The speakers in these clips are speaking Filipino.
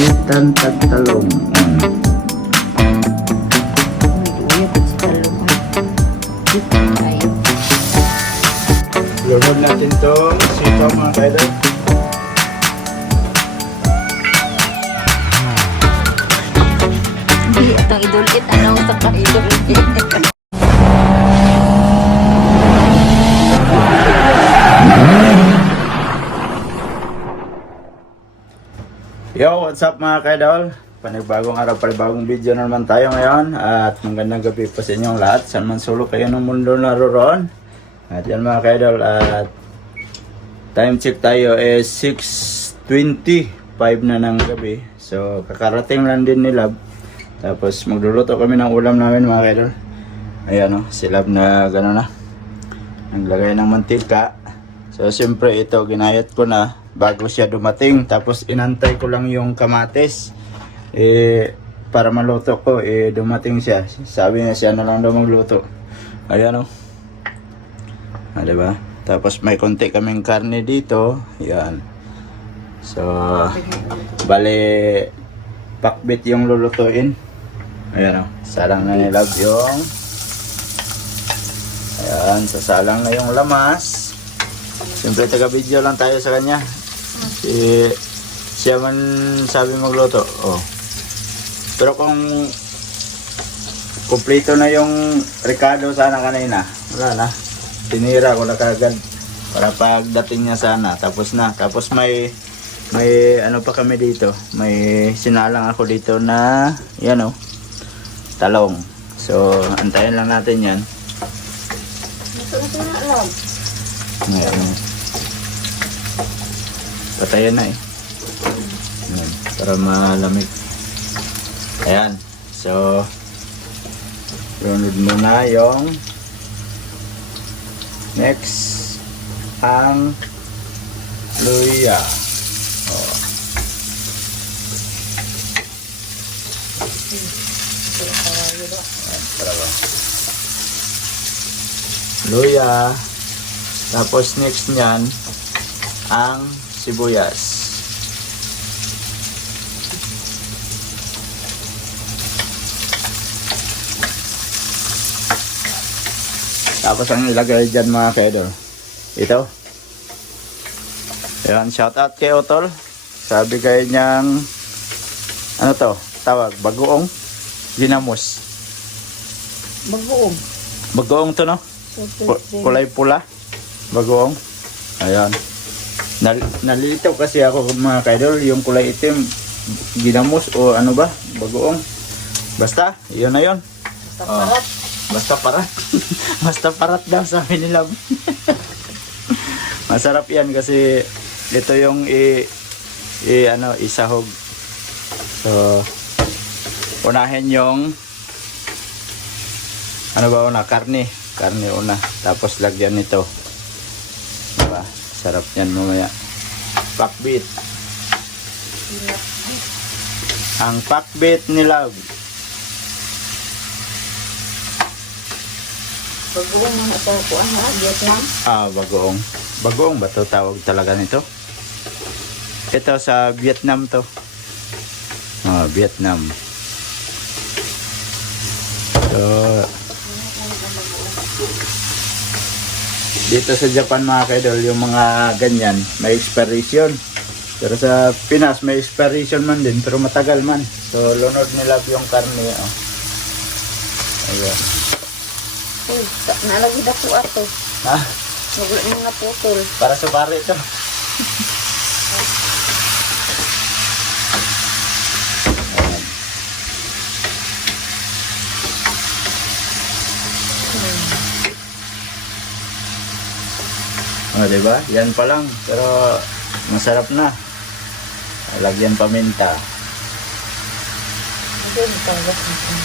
Pagitan tagtalong. Lunod natin to sito mga kaidol. Hindi itong idulit. Anong sa ka-idulit? Yo, what's up mga kaidol? Panibagong araw, panibagong video na naman tayo ngayon. At magandang gabi po sa inyong lahat. Saan man sulok kayo ng mundo naroon. At yan mga kaidol, at time check tayo is 6:25 na ng gabi. So kakarating lang din ni Lab. Tapos magluluto kami ng ulam namin mga kaidol. Ayan o, si Lab na gano'n na. Naglagay ng mantika. So siyempre ito ginayat ko na bago siya dumating. Tapos inantay ko lang yung kamatis. Para maluto ko, dumating siya. Sabi niya siya na lang daw magluto. Ayan o. Diba? Tapos may konti kaming karne dito. Yan. So, bale, pakbit yung lulutuin. Ayan o. Salang na ni Love yung. Ayan. Sasalang na yung lamas. Siyempre taga-video lang tayo sa kanya. Siya man sabi magluto. Oh. Pero kung kumpleto na yung Ricardo sana kanina, wala na. Tinira ko na kagad para pagdating niya sana. Tapos na. Tapos may ano pa kami dito. May sinalang ako dito na yan o. Talong. So antayin lang natin yan. Ngayon. Patayan na eh. Ayan, para malamig. Ayan. So lunod muna yung next ang luya. Oh. Ayan, para ba? Luya. Tapos next nyan ang sibuyas. Tapos ang ilagay dyan mga kaidol, ito. Ayan, shout out kay Otol. Sabi kayo niyang ano to, tawag, bagoong ginamos. Bagoong. Bagoong to no? Kulay pula. Bagoong. Ayan. Nalilitaw kasi ako mga kaidol, yung kulay itim ginamos o ano ba? Bagoong. Basta, yun na yun. Parat. Basta parat. Basta parat daw sabi nila. Masarap yan kasi ito yung isahog. So unahin yung ano ba una? Karne una. Tapos lagyan nito. Diba? Sarap yan mamaya. Pakbit. Ang pakbit ni Love. Bagoong mga ito ko. Ano? Vietnam? Bagoong. Bagoong ba ito tawag talaga nito? Ito sa Vietnam to. Vietnam. So, dito sa Japan mga kaidol, yung mga ganyan, may expiration. Pero sa Pinas, may expiration man din, pero matagal man. So, lunod nila yung karne. Oh. Ayan. Uy, nalagid ako ato. Ha? Magulong mo na putol. Para sa bari ito. Diba? Yan pa lang. Pero masarap na. Lagyan paminta. Hindi, matawag natin.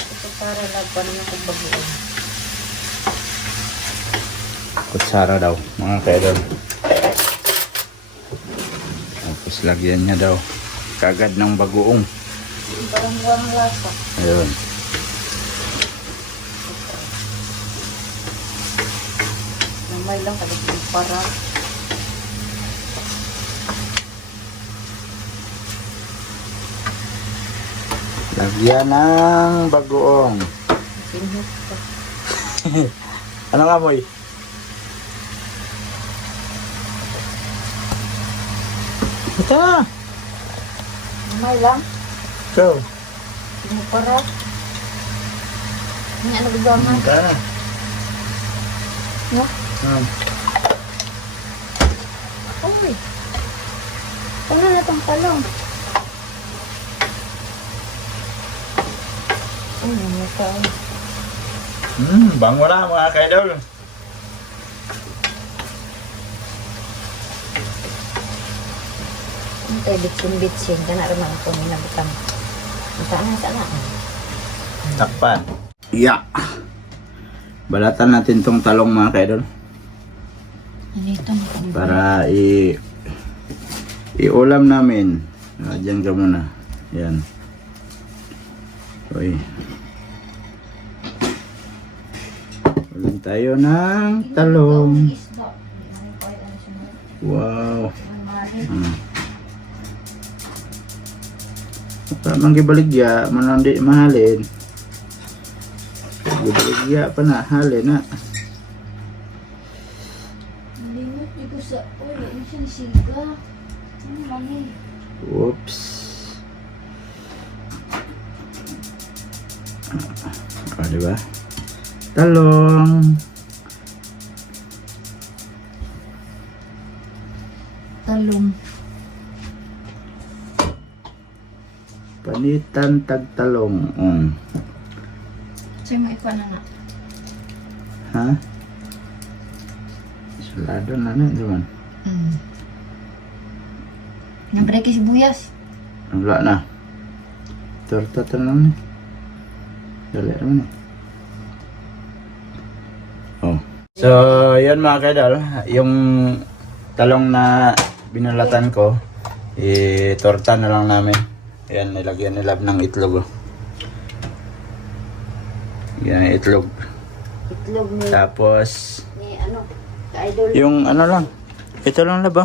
Ito para laban na kung bagoong. Kutsara daw, mga kaidol. Tapos lagyan niya daw kagad ng bagoong. Parang walang lasa. Ayun. Gamay lang kada para. Lagyan ng bagoong. Sinhot pa. Ano nga moy? Ito na. Gamay lang. So, Sinhot para. Ini ano gamay? ito na. No? Uy. Ano na itong talong? Ano ka? Bango na mga kaidol. Antay bitsin-bitsin. Kana rin mga kunin na butang. Sana. Takpan. Yeah. Balatan natin tong talong mga kaidol. Ano ito? Para i-ulam namin. Diyan ka muna. Yan. Uy. Ulam tayo ng talong. Wow. Manggibaligya, manandi mahalin. Gibaligya pa na, halin na. Malimot dito sa ulo. Ano siya siga? Ano lang eh? Whoops. O, diba? Talong. Talong. Panitan tagtalong. Siya may ipa na nga. Ha? Salado na na, diman. Nabreke sibuyas. Wala na. Torta tanong ni. Dali naman eh. Oh. So, yan mga kaidol. Yung talong na binalatan ko, torta na lang namin. Ayan, nilagyan nila ng itlog. Yan, itlog. Itlog ni, Tapos, ni ano, ka-idol. yung ano lang. Ito lang na ba?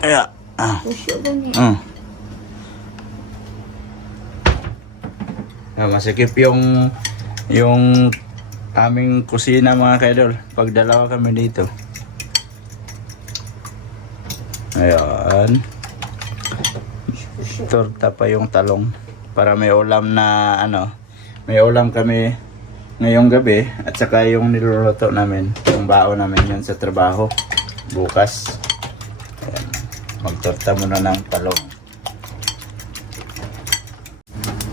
Aya. Pusyo ba ni? Masikip yung aming kusina mga kaidol. Pag dalawa kami dito. Ayan. Torta pa yung talong. Para may ulam na ano. May ulam kami ngayong gabi. At saka yung niluluto namin. Yung baon namin yun sa trabaho. Bukas. Ayan. Magtorta muna ng talong.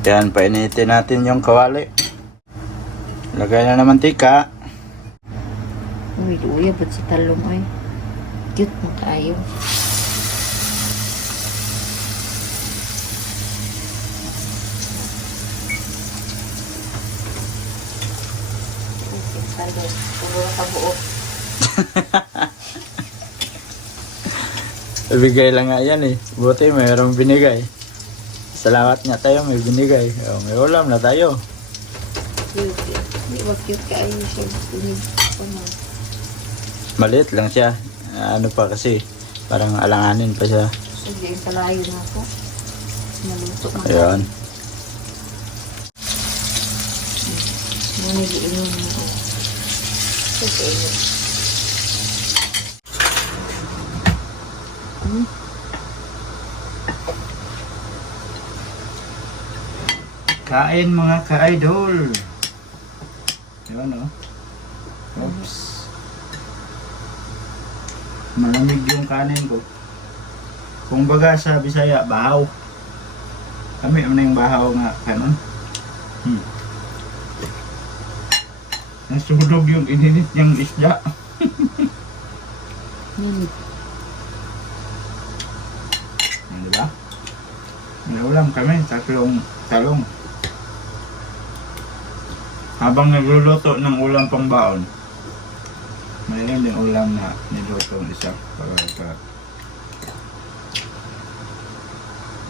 Yan, painitin natin yung kawali. Lagay na ng mantika. Uy, luya ba't si talong ay? Cute mo tayo. Puro ka buo. Bigay lang nga yan eh. Buti mayroong binigay. Salamat nga tayo, may binigay. Oh, may ulam na tayo. Cute. Di ba cute ka ayun siya? Maliit lang siya. Ano pa kasi, parang alanganin pa siya. Sige, palayo na ako. Naluto na. Ayan. Nanigiinom na ako. Okay. Kain mga ka-idol. Ayan o. Oops. Malamig yung kanin ko. Kung baga sa Bisaya, bahaw. Kami na yung bahaw nga kanon. Nasunog yung ininit niyang isda. Minute. Diba? May ulam kami, tatlong talong. Habang nagluluto ng ulam pang baon, mayroon din ulam na niluto ng isa para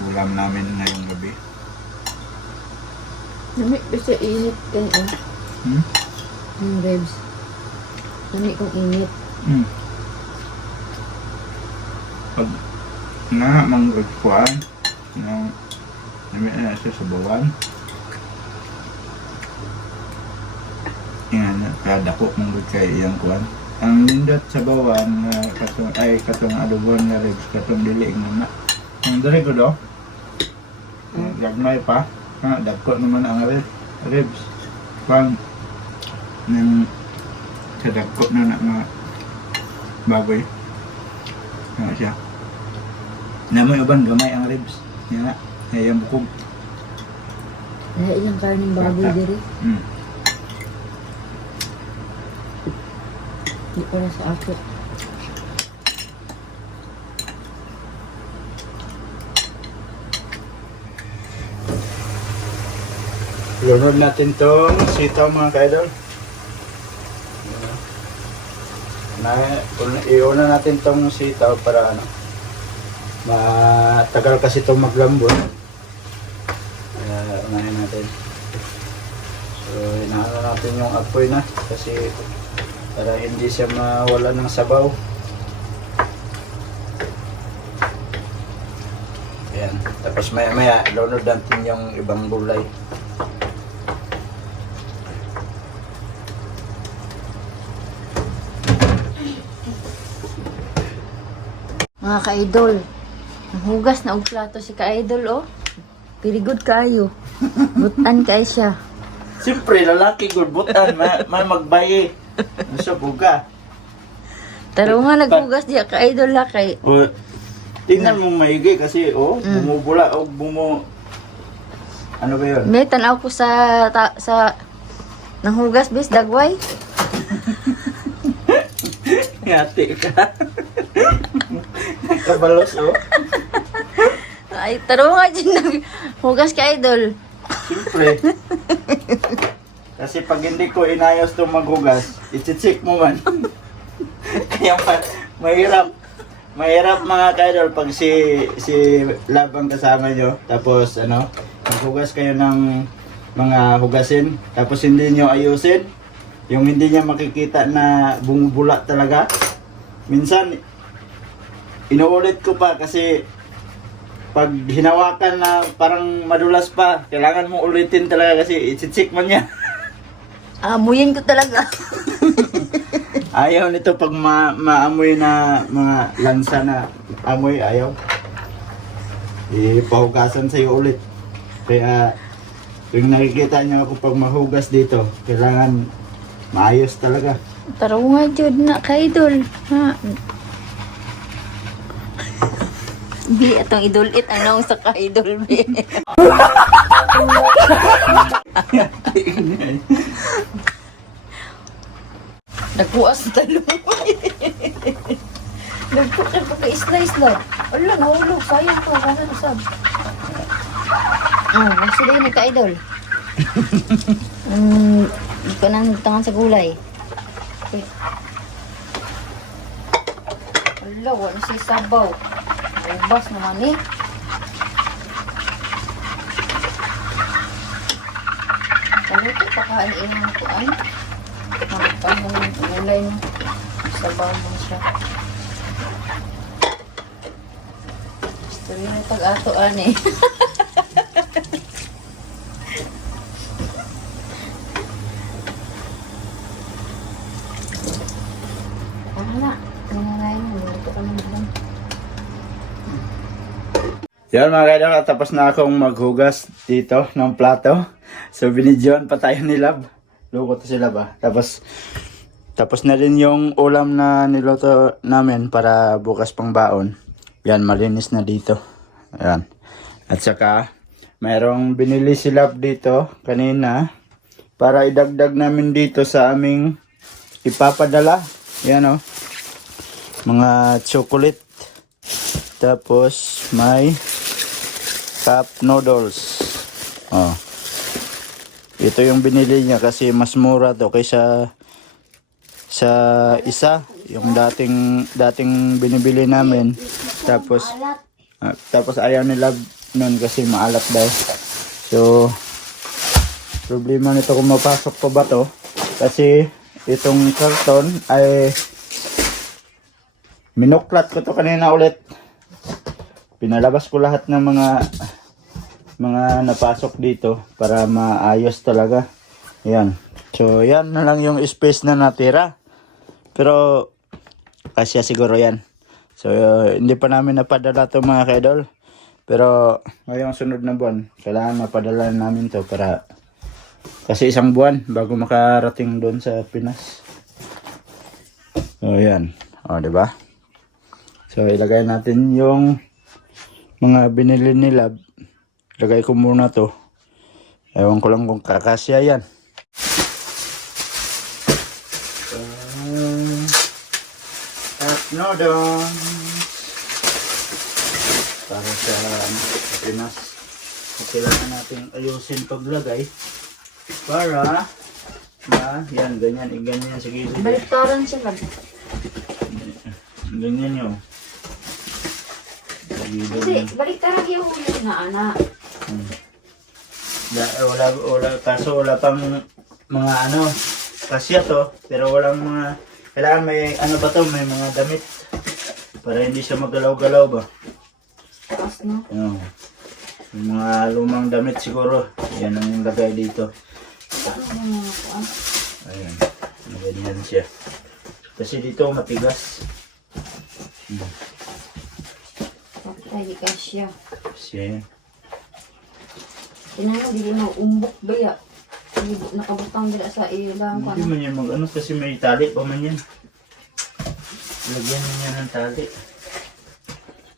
ulam namin ngayong gabi. Namik kasi init kayo. Hmm? Yung ribs. Hindi kong init. Pag na manggagkuan na namin na siya sa bawan. Yan, kadako manggag kay iyang kuan. Ang lindot sa bawan katong adobon nga ribs, katong dili nga. Ang dali ko do. Gagmay pa. Dako naman ang ribs. Kuan ng kadako na nga baboy. Ano siya? Namoy uban gamay ang ribs. Yan na. Ayang bukog. Wala ilang karning baboy diri. Hindi ko na sa ako. Lunod natin tong sitaw mga ka-idol. Iuna natin tong sitaw para ano, matagal kasi itong maglambot. Unahin natin. So inaano natin yung apoy na kasi para hindi siya mawala ng sabaw. Ayan. Tapos maya maya ilunod natin yung ibang gulay. Mga ka-idol, ang hugas na og plato si ka-idol, oh. Very good kayo. Butan kay siya. Siyempre, lalaki gulbutan, may magbayi. Nasa buga. Taro nga naghugas diya ka-idol ha kay. Tingnan mo maigi kasi, bumubula o Ano ba yun? May tanaw ko sa nanghugas bis dagway. Ngati ka. Kabalos, oh. Ay, taro nga dyan naghugas ka-idol. Siyempre. Kasi pag hindi ko inayos itong maghugas, iti-check mo man. Kaya mahirap. Mahirap mga ka-idol pag si Labang kasama nyo. Tapos maghugas kayo ng mga hugasin. Tapos hindi nyo ayusin. Yung hindi niya makikita na bumubula talaga. Minsan, inuulit ko pa kasi pag hinawakan na parang madulas pa, kailangan mo ulitin talaga kasi iti-check man niya. Amuyin ko talaga. Ayaw nito pag maamoy na mga lansa na amoy, ayaw. Ipahugasan sa'yo ulit. Kaya, kung nakikita niyo ako pag mahugas dito, kailangan maayos talaga. Taro nga dyan na ka-idol. Ha? Di, atong idulit anong sa ka-idol. Nagpuas sa talong. Nagpuas pa ka-slice lang. Wala, nahulog. Sayang to. Kaya nasab. Magsila yun ka-idol. Hindi ko nang tangan sa gulay. Okay. Wala, wala siya sabaw. Ubas naman eh. Kaluto, pakaaliin mo ito ay. Makapang ng gulay mo. Sabaw mo siya. Gusto rin yung pag-atoan eh. Yan mga kaidol, tapos na akong maghugas dito ng plato. So binidyoan pa tayo ni Lab. Luko to sila ba? Tapos na rin yung ulam na niluto namin para bukas pang baon. Yan, malinis na dito. Ayan. At saka, mayroong binili si Lab dito kanina para idagdag namin dito sa aming ipapadala. Yan o. Mga chocolate. Tapos may cup noodles. Oh. Ito yung binili niya kasi mas mura to kaysa sa isa, yung dating binibili namin. Tapos ayaw nila nun kasi maalat daw. So problema nito kung mapasok pa ba to kasi itong karton ay minuklat ko to kanina ulit. Pinalabas ko lahat ng mga napasok dito para maayos talaga. Ayan. So, yan na lang yung space na natira. Pero, kasya siguro yan. So, hindi pa namin napadala to mga kaidol. Pero, ngayong sunod na buwan, kailangan mapadala namin to para kasi isang buwan bago makarating doon sa Pinas. So, yan. O, diba? So, ilagay natin yung mga binili ni Lab. Ilagay ko muna to. Ewan ko lang kung kakasya yan. At noodles para sa Pinas. Kailangan natin ayusin paglagay para yan, ganyan, ganyan sa gilid. Baliktaran siya lang. Ganyan yun. Sa gilid Kasi yun. baliktaran yung na anak. Wala, kaso wala pang mga ano, kasya to, pero walang mga, kailangan may ano ba to, may mga damit para hindi siya magalaw-galaw ba. Tapos no? Yung mga lumang damit siguro, yan ang lagay dito. Ano yung mga kuwan? Ayan, ganyan siya. Kasi dito matigas. Bakit ay di kasya? Siya. Tinanong, hindi mo umbok ba ya? Nakabutang dila sa ilang Hindi man yan mag ano kasi may tali pa man yan. Lagyan niya ng tali.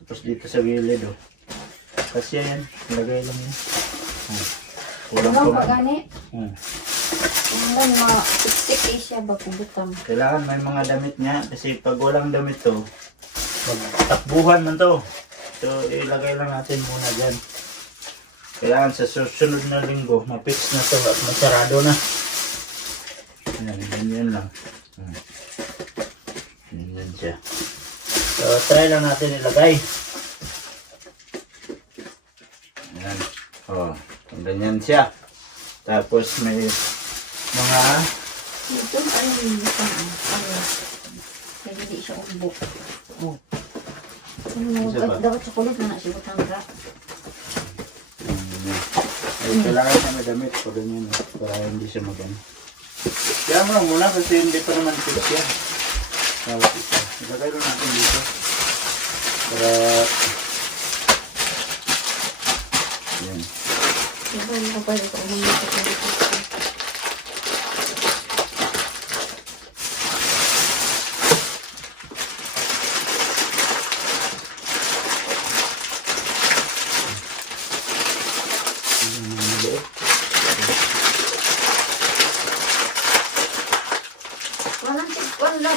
Tapos dito sa gilid oh. Kasi yan, lagay lang yan. Kulang Ano pa pa man. gani? Hmm. Ano mga siksik siya ba kung butang? Kailangan may mga damit niya kasi pag walang damit to, magtakbuhan man to. So ilagay lang natin muna dyan. Kailangan sa susunod na linggo, ma-fix na to at masarado na. Yan lang. Yan siya. So try lang natin ilagay. Yan. Oh, ganyan siya. Tapos may mga Ito, ano yung butang? Ano? Kaya hindi siya umbok. Oh. Ano Isa pa? mo, dapat chocolate na na siya butang ka. ay kailangan na may damit pag ganyan para hindi siya magano. Kaya mo lang muna kasi hindi pa naman fix yan. Tapos ito. Ilagay lang natin dito. Para yan. Diba, hindi ko pwede ko umbok sa dito.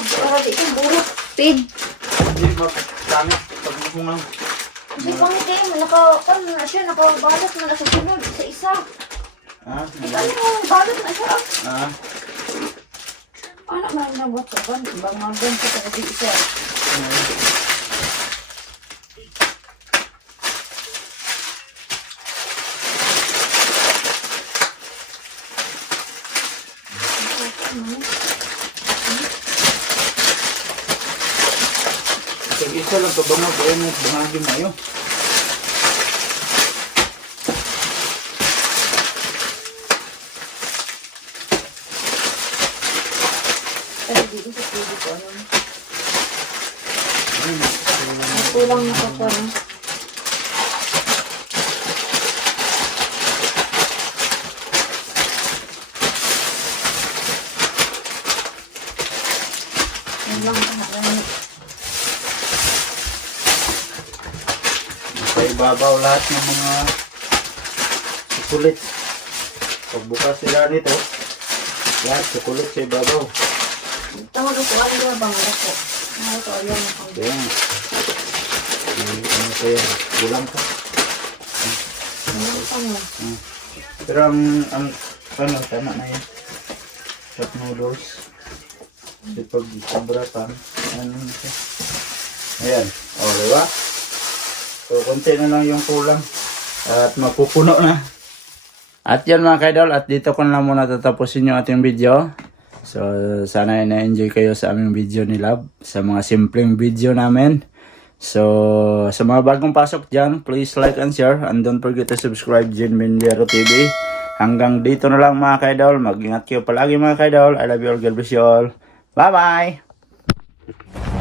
Para di kang burot. Pig. Hindi ba damit pag mo nga. Kasi pangiti mo, na siya, nakabalot mo na sa sunod, sa isa. Ano mo, balot na siya. Ano man nabot sa ban? Bangagan sa kasi isa. Isa lang kabango kaya may bangagi mayo. Kasi dito sa pwede ko, ano? Ang kulang na ko pa, no? Yan lang kahalan. Sa ibabaw lahat ng mga sukulit. Pagbukas sila nito, lahat sukulit sa ibabaw. Tawag ako, ano ba bang ako? Ano ko, ayan ako. Kaya nga. Ano kaya? Gulang ka. Ano pa mo? Pero ang ano, tama na yun. Cup noodles. Kasi pag sobra pa, ano na siya. Ayan. O, diba? So, konti na lang yung kulang. At mapupuno na. At yan mga kaidol, at dito ko na muna tatapusin yung ating video. So, sana ay na-enjoy kayo sa aming video ni Love, sa mga simpleng video namin. So, sa mga bagong pasok dyan, please like and share, and don't forget to subscribe Jin Mindero TV. Hanggang dito na lang mga kaidol. Mag-ingat kayo palagi mga kaidol. I love you all. God bless you all. Bye-bye!